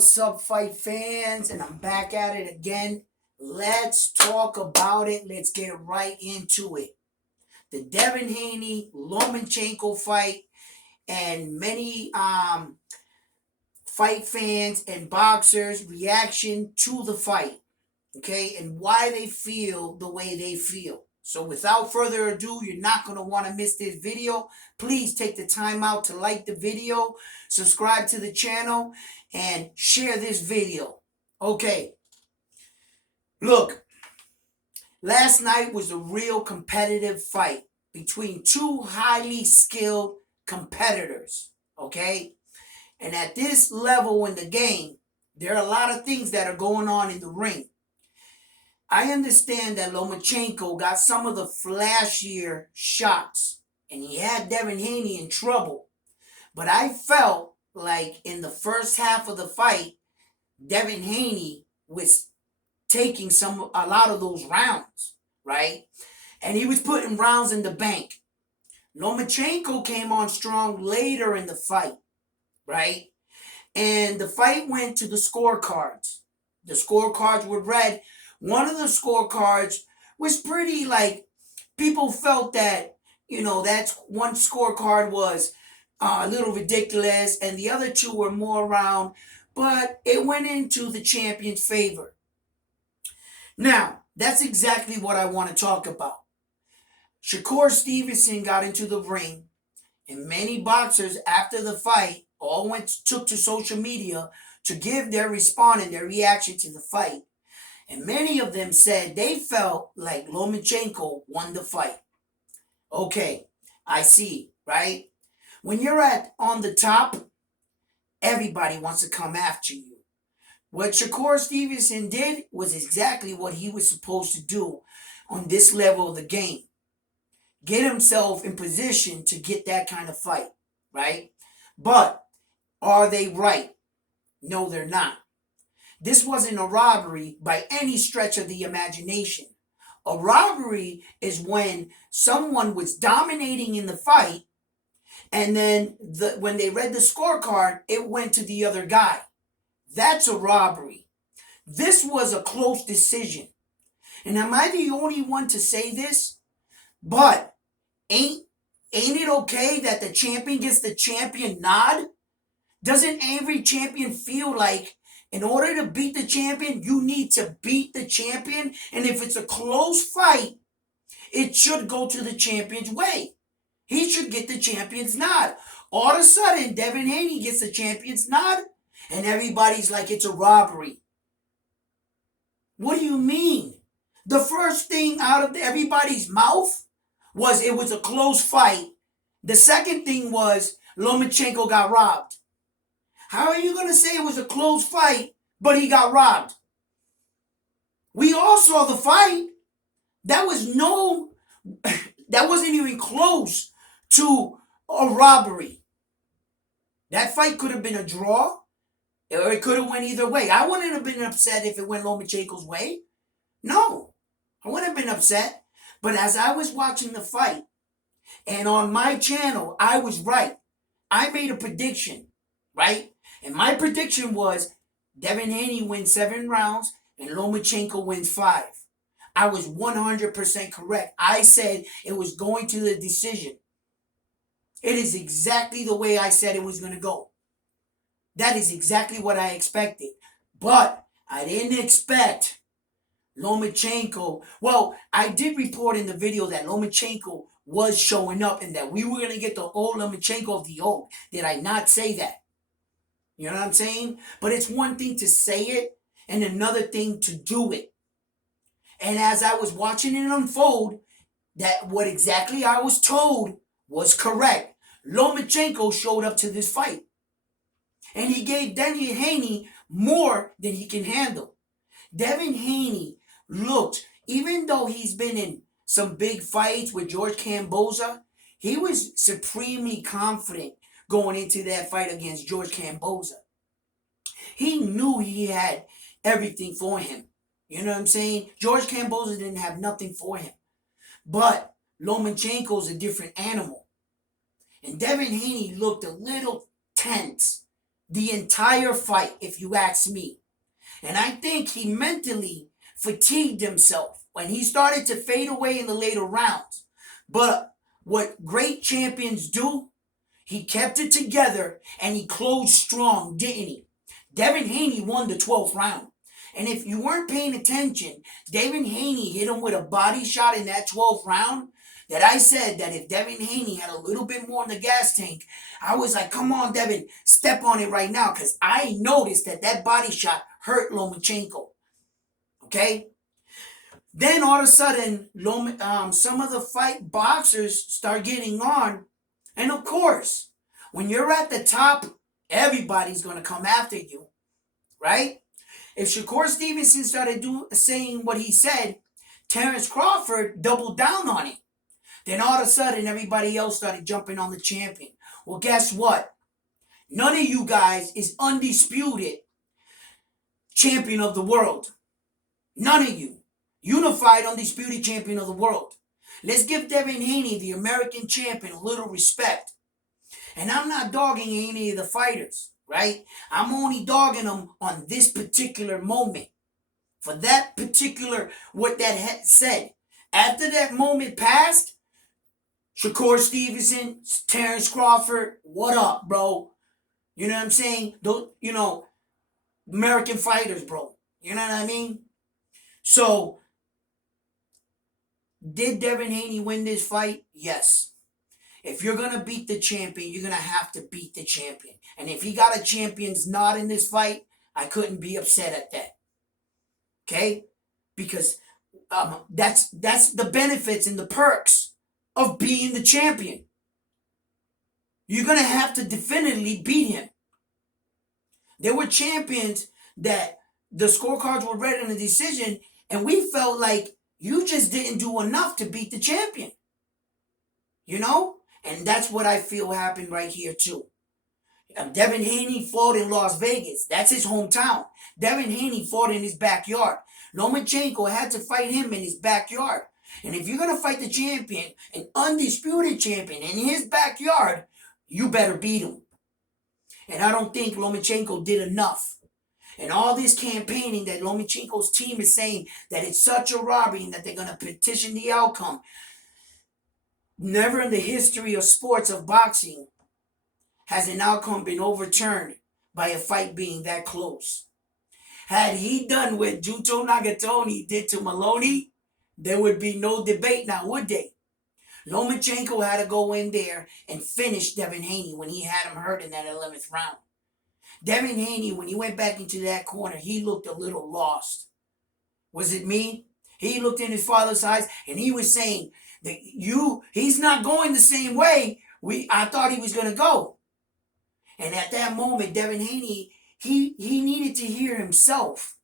What's up, fight fans? And I'm back at it again. Let's talk about it. Let's get right into it. The Devin Haney Lomachenko fight, and many fight fans and boxers' reaction to the fight, okay, and why they feel the way they feel. So without further ado, you're not going to want to miss this video. Please take the time out to like the video, subscribe to the channel, and share this video. Okay, look, last night was a real competitive fight between two highly skilled competitors, okay? And at this level in the game, there are a lot of things that are going on in the ring. I understand that Lomachenko got some of the flashier shots, and he had Devin Haney in trouble. But I felt like in the first half of the fight, Devin Haney was taking a lot of those rounds, right? And he was putting rounds in the bank. Lomachenko came on strong later in the fight, right? And the fight went to the scorecards. The scorecards were read. One of the scorecards was pretty, like, people felt that, that's one scorecard was a little ridiculous, and the other two were more around, but it went into the champion's favor. Now, that's exactly what I want to talk about. Shakur Stevenson got into the ring, and many boxers after the fight all took to social media to give their response and their reaction to the fight. And many of them said they felt like Lomachenko won the fight. Okay, I see, right? When you're on the top, everybody wants to come after you. What Shakur Stevenson did was exactly what he was supposed to do on this level of the game. Get himself in position to get that kind of fight, right? But are they right? No, they're not. This wasn't a robbery by any stretch of the imagination. A robbery is when someone was dominating in the fight, and then when they read the scorecard, it went to the other guy. That's a robbery. This was a close decision. And am I the only one to say this? But ain't it okay that the champion gets the champion nod? Doesn't every champion feel like in order to beat the champion, you need to beat the champion? And if it's a close fight, it should go to the champion's way. He should get the champion's nod. All of a sudden, Devin Haney gets the champion's nod, and everybody's like it's a robbery. What do you mean? The first thing out of everybody's mouth was it was a close fight. The second thing was Lomachenko got robbed. How are you going to say it was a close fight, but he got robbed? We all saw the fight. That wasn't even close to a robbery. That fight could have been a draw, or it could have went either way. I wouldn't have been upset if it went Lomachenko's way. No, I wouldn't have been upset. But as I was watching the fight, and on my channel, I was right. I made a prediction, right? And my prediction was Devin Haney wins 7 rounds and Lomachenko wins 5. I was 100% correct. I said it was going to the decision. It is exactly the way I said it was going to go. That is exactly what I expected. But I didn't expect Lomachenko. Well, I did report in the video that Lomachenko was showing up and that we were going to get the old Lomachenko of the old. Did I not say that? You know what I'm saying? But it's one thing to say it and another thing to do it. And as I was watching it unfold, that what exactly I was told was correct. Lomachenko showed up to this fight. And he gave Devin Haney more than he can handle. Devin Haney looked, even though he's been in some big fights with George Kamboza, he was supremely confident going into that fight against George Kamboza. He knew he had everything for him. You know what I'm saying? George Kamboza didn't have nothing for him. But Lomachenko's a different animal. And Devin Haney looked a little tense the entire fight, if you ask me. And I think he mentally fatigued himself when he started to fade away in the later rounds. But what great champions do, he kept it together and he closed strong, didn't he? Devin Haney won the 12th round. And if you weren't paying attention, Devin Haney hit him with a body shot in that 12th round that I said that if Devin Haney had a little bit more in the gas tank, I was like, come on, Devin, step on it right now. Because I noticed that that body shot hurt Lomachenko. Okay? Then all of a sudden, some of the fight boxers start getting on. And of course, when you're at the top, everybody's going to come after you. Right? If Shakur Stevenson started saying what he said, Terrence Crawford doubled down on it. Then all of a sudden, everybody else started jumping on the champion. Well, guess what? None of you guys is undisputed champion of the world. None of you. Unified undisputed champion of the world. Let's give Devin Haney, the American champion, a little respect. And I'm not dogging any of the fighters, right? I'm only dogging them on this particular moment. For that particular, what that said. After that moment passed, Shakur Stevenson, Terrence Crawford, what up, bro? You know what I'm saying? Those, American fighters, bro. You know what I mean? So, did Devin Haney win this fight? Yes. If you're going to beat the champion, you're going to have to beat the champion. And if he got a champion's nod in this fight, I couldn't be upset at that. Okay? Because that's the benefits and the perks of being the champion. You're going to have to definitively beat him. There were champions that the scorecards were read in a decision, and we felt like you just didn't do enough to beat the champion. And that's what I feel happened right here too. Devin Haney fought in Las Vegas. That's his hometown. Devin Haney fought in his backyard. Lomachenko had to fight him in his backyard. And if you're going to fight the champion, an undisputed champion in his backyard, you better beat him. And I don't think Lomachenko did enough. And all this campaigning that Lomachenko's team is saying that it's such a robbery and that they're going to petition the outcome. Never in the history of sports of boxing has an outcome been overturned by a fight being that close. Had he done what Juto Nagatoni did to Maloney, there would be no debate now, would they? Lomachenko had to go in there and finish Devin Haney when he had him hurt in that 11th round. Devin Haney, when he went back into that corner, he looked a little lost. Was it me? He looked in his father's eyes and he was saying that he's not going the same way I thought he was going to go. And at that moment, Devin Haney, he needed to hear himself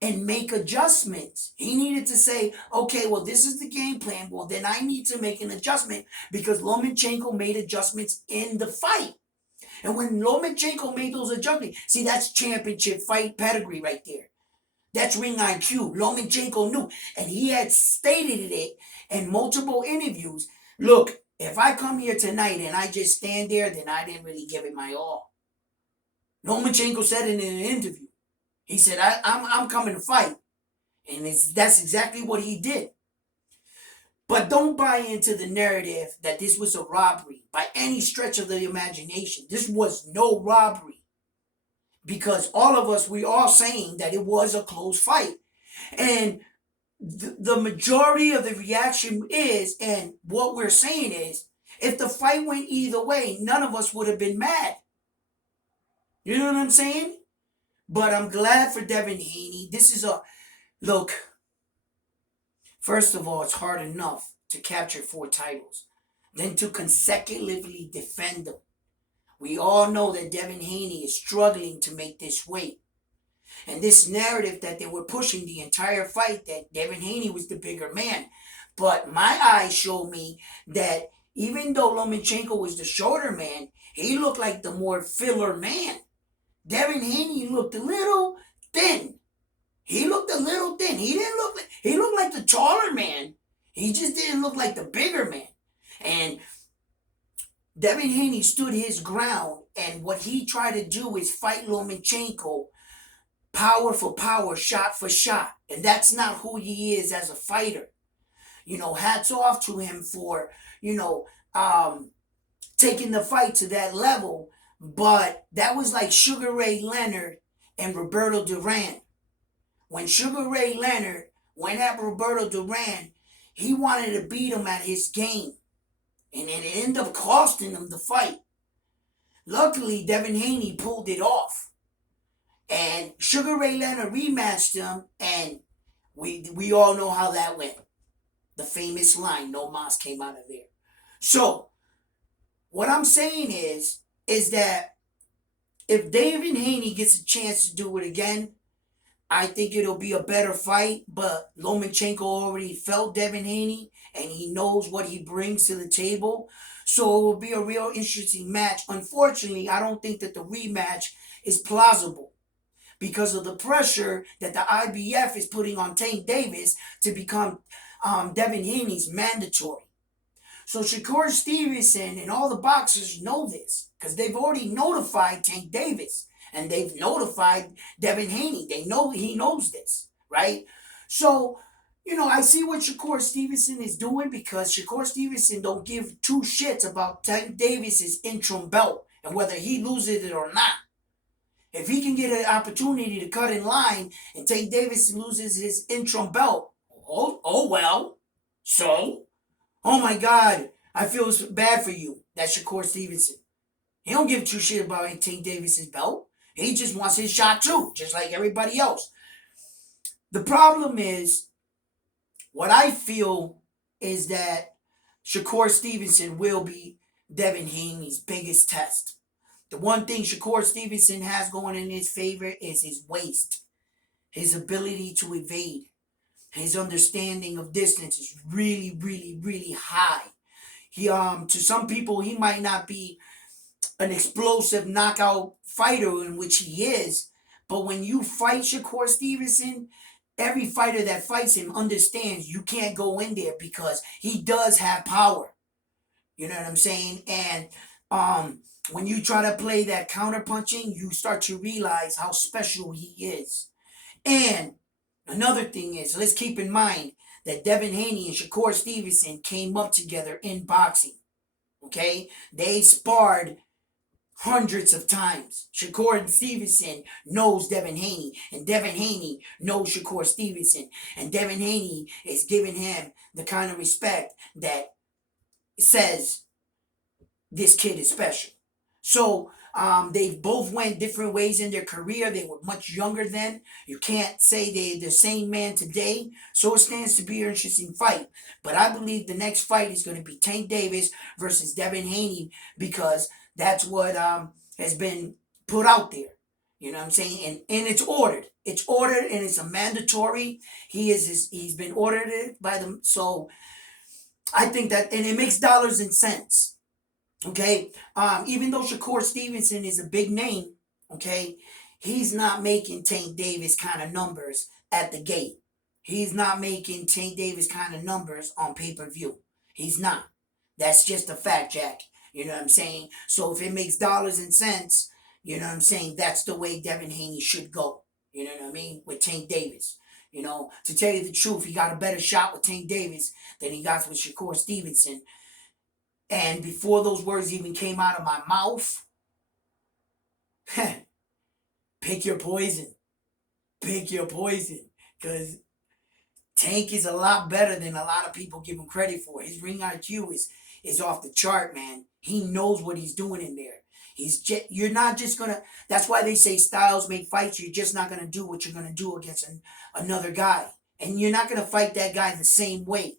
and make adjustments. He needed to say, okay, well, this is the game plan. Well, then I need to make an adjustment because Lomachenko made adjustments in the fight. And when Lomachenko made those adjustments, see, that's championship fight pedigree right there. That's ring IQ. Lomachenko knew. And he had stated it in multiple interviews. Look, if I come here tonight and I just stand there, then I didn't really give it my all. Lomachenko said it in an interview. He said, I'm coming to fight. And that's exactly what he did. But don't buy into the narrative that this was a robbery by any stretch of the imagination. This was no robbery. Because all of us, we are saying that it was a close fight. And the majority of the reaction is, and what we're saying is, if the fight went either way, none of us would have been mad. You know what I'm saying? But I'm glad for Devin Haney. Look, first of all, it's hard enough to capture 4 titles, then to consecutively defend them. We all know that Devin Haney is struggling to make this weight. And this narrative that they were pushing the entire fight, that Devin Haney was the bigger man. But my eyes show me that even though Lomachenko was the shorter man, he looked like the more filler man. Devin Haney looked a little thin. He looked a little thin. He looked like the taller man. He just didn't look like the bigger man. And Devin Haney stood his ground And what he tried to do is fight Lomachenko power for power, shot for shot. And that's not who he is as a fighter. Hats off to him for, taking the fight to that level. But that was like Sugar Ray Leonard and Roberto Duran. When Sugar Ray Leonard went at Roberto Duran, he wanted to beat him at his game. And it ended up costing him the fight. Luckily, Devin Haney pulled it off. And Sugar Ray Leonard rematched him, and we all know how that went. The famous line, no mas, came out of there. So, what I'm saying is that if Devin Haney gets a chance to do it again, I think it'll be a better fight. But Lomachenko already felt Devin Haney, and he knows what he brings to the table. So it will be a real interesting match. Unfortunately, I don't think that the rematch is plausible because of the pressure that the IBF is putting on Tank Davis to become Devin Haney's mandatory. So Shakur Stevenson and all the boxers know this because they've already notified Tank Davis and they've notified Devin Haney. They know he knows this, right? So, I see what Shakur Stevenson is doing because Shakur Stevenson don't give two shits about Tank Davis's interim belt and whether he loses it or not. If he can get an opportunity to cut in line and Tank Davis loses his interim belt, oh well. So, oh my God, I feel bad for you. That's Shakur Stevenson. He don't give two shit about Tank Davis's belt. He just wants his shot too, just like everybody else. The problem is, what I feel is that Shakur Stevenson will be Devin Haney's biggest test. The one thing Shakur Stevenson has going in his favor is his waist. His ability to evade. His understanding of distance is really, really, really high. To some people, he might not be an explosive knockout fighter, in which he is, but when you fight Shakur Stevenson, every fighter that fights him understands you can't go in there because he does have power. You know what I'm saying? And when you try to play that counter punching, you start to realize how special he is. And another thing is, let's keep in mind that Devin Haney and Shakur Stevenson came up together in boxing. Okay? They sparred hundreds of times. Shakur Stevenson knows Devin Haney, and Devin Haney knows Shakur Stevenson, and Devin Haney is giving him the kind of respect that says this kid is special. So they both went different ways in their career. They were much younger then. You can't say they're the same man today. So it stands to be an interesting fight. But I believe the next fight is going to be Tank Davis versus Devin Haney because that's what has been put out there. You know what I'm saying? And it's ordered. It's ordered and it's a mandatory. He's been ordered it by them. So I think that, and it makes dollars and cents. Okay, even though Shakur Stevenson is a big name, okay, he's not making Tank Davis kind of numbers at the gate. He's not making Tank Davis kind of numbers on pay-per-view. He's not. That's just a fact, Jack. You know what I'm saying? So if it makes dollars and cents, you know what I'm saying, that's the way Devin Haney should go. You know what I mean? With Tank Davis. To tell you the truth, he got a better shot with Tank Davis than he got with Shakur Stevenson. And before those words even came out of my mouth, pick your poison. Pick your poison. Because Tank is a lot better than a lot of people give him credit for. His ring IQ is off the chart, man. He knows what he's doing in there. You're not just going to, that's why they say styles make fights. You're just not going to do what you're going to do against another guy. And you're not going to fight that guy the same way.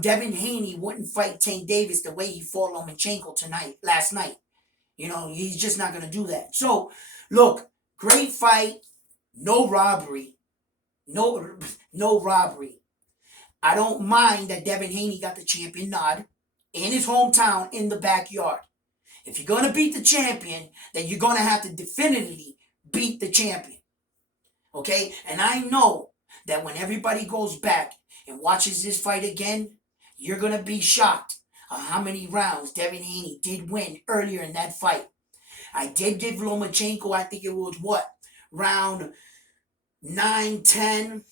Devin Haney wouldn't fight Tank Davis the way he fought Lomachenko last night. He's just not going to do that. So, look, great fight. No robbery. No robbery. I don't mind that Devin Haney got the champion nod in his hometown in the backyard. If you're going to beat the champion, then you're going to have to definitively beat the champion. Okay? And I know that when everybody goes back and watches this fight again, you're going to be shocked at how many rounds Devin Haney did win earlier in that fight. I did give Lomachenko, I think it was what? Round 9, 10,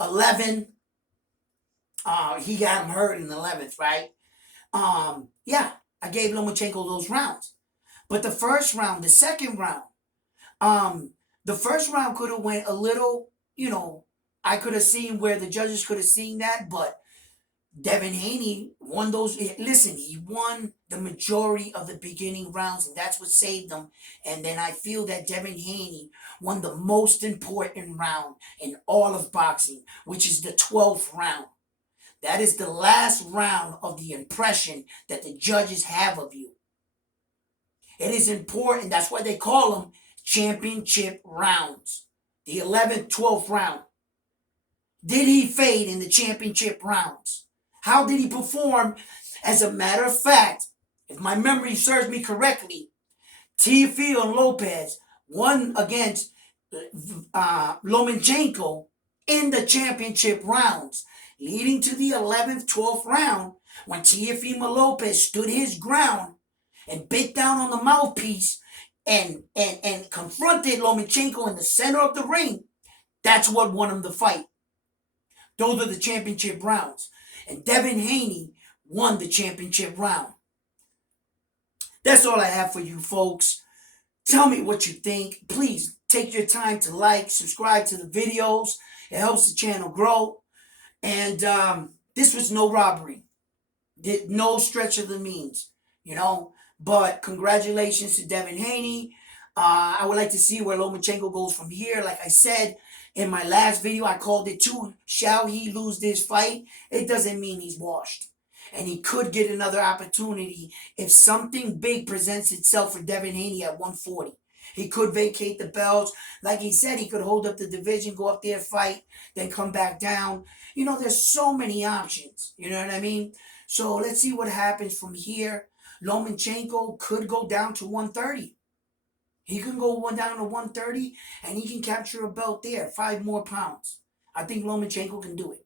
11. He got him hurt in the 11th, right? Yeah, I gave Lomachenko those rounds. But the first round, the second round, um, the first round could have went a little, I could have seen where the judges could have seen that, but Devin Haney won those. Listen, he won the majority of the beginning rounds, and that's what saved him. And then I feel that Devin Haney won the most important round in all of boxing, which is the 12th round. That is the last round of the impression that the judges have of you. It is important. That's why they call them championship rounds. The 11th, 12th round. Did he fade in the championship rounds? How did he perform? As a matter of fact, if my memory serves me correctly, Teofimo Lopez won against Lomachenko in the championship rounds, leading to the 11th, 12th round when Teofimo Lopez stood his ground and bit down on the mouthpiece and confronted Lomachenko in the center of the ring. That's what won him the fight. Those are the championship rounds. And Devin Haney won the championship round. That's all I have for you folks. Tell me what you think. Please take your time to like, subscribe to the videos. It helps the channel grow. And this was no robbery. No stretch of the means, But congratulations to Devin Haney. I would like to see where Lomachenko goes from here. Like I said in my last video, I called it too. Shall he lose this fight? It doesn't mean he's washed. And he could get another opportunity if something big presents itself for Devin Haney at 140. He could vacate the belts. Like he said, he could hold up the division, go up there, fight, then come back down. There's so many options. You know what I mean? So let's see what happens from here. Lomachenko could go down to 130. He can go down to 130 and he can capture a belt there, 5 more pounds. I think Lomachenko can do it.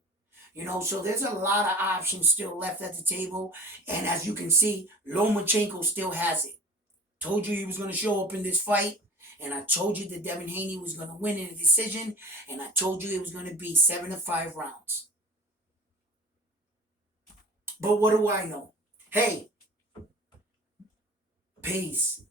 So there's a lot of options still left at the table. And as you can see, Lomachenko still has it. Told you he was going to show up in this fight. And I told you that Devin Haney was going to win in a decision. And I told you it was going to be 7-5 rounds. But what do I know? Hey, peace.